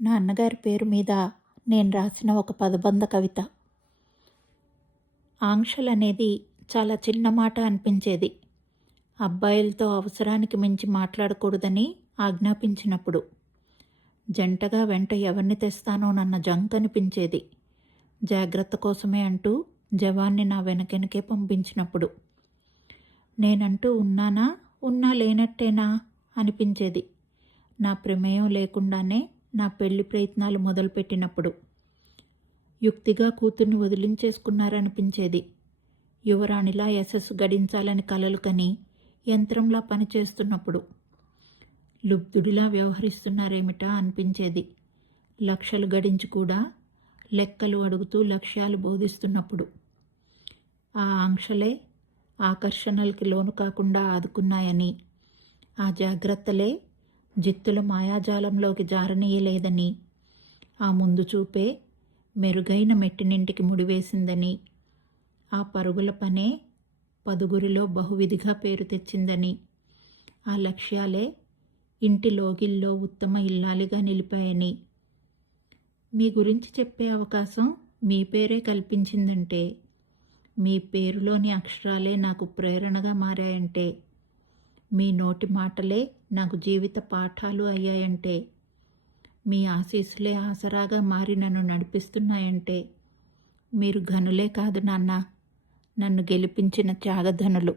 నాన్నగారి పేరు మీద నేను రాసిన ఒక పదబంధ కవిత. ఆంక్షలనేది చాలా చిన్న మాట అనిపించేది. అబ్బాయిలతో అవసరానికి మించి మాట్లాడకూడదని ఆజ్ఞాపించినప్పుడు, జంటగా వెంట ఎవరిని తెస్తానోనన్న జంకనిపించేది. జాగ్రత్త కోసమే అంటూ జవాన్ని నా వెనకెనకే పంపించినప్పుడు, నేనంటూ ఉన్నానా ఉన్నా లేనట్టేనా అనిపించేది. నా ప్రమేయం లేకుండానే నా పెళ్లి ప్రయత్నాలు మొదలుపెట్టినప్పుడు, యుక్తిగా కూతుర్ని వదిలించేసుకున్నారనిపించేది. యువరాణిలా యశస్సు గడించాలని కలలు కని యంత్రంలా పనిచేస్తున్నప్పుడు, లుబ్ధుడిలా వ్యవహరిస్తున్నారేమిటా అనిపించేది. లక్షలు గడించి కూడా లెక్కలు అడుగుతూ లక్ష్యాలు బోధిస్తున్నప్పుడు, ఆ ఆంక్షలే ఆకర్షణలకి లోను కాకుండా ఆదుకున్నాయని, ఆ జాగ్రత్తలే జిత్తుల మాయాజాలంలోకి జారనీయలేదని, ఆ ముందు చూపే మెరుగైన మెట్టినింటికి ముడివేసిందని, ఆ పరుగుల పనే పదుగురిలో బహువిధిగా పేరు తెచ్చిందని, ఆ లక్ష్యాలే ఇంటి లోగిల్లో ఉత్తమ ఇల్లాలిగా నిలిపాయని, మీ గురించి చెప్పే అవకాశం మీ పేరే కల్పించిందంటే, మీ పేరులోని అక్షరాలే నాకు ప్రేరణగా మారాయంటే, మీ నోటి మాటలే నాకు జీవిత పాఠాలు అయ్యాయంటే, మీ ఆశీస్సులే ఆసరాగా మారి నన్ను నడిపిస్తున్నాయంటే, మీరు ఘనులే కాదు నాన్న, నన్ను గెలిపించిన త్యాగధనులు.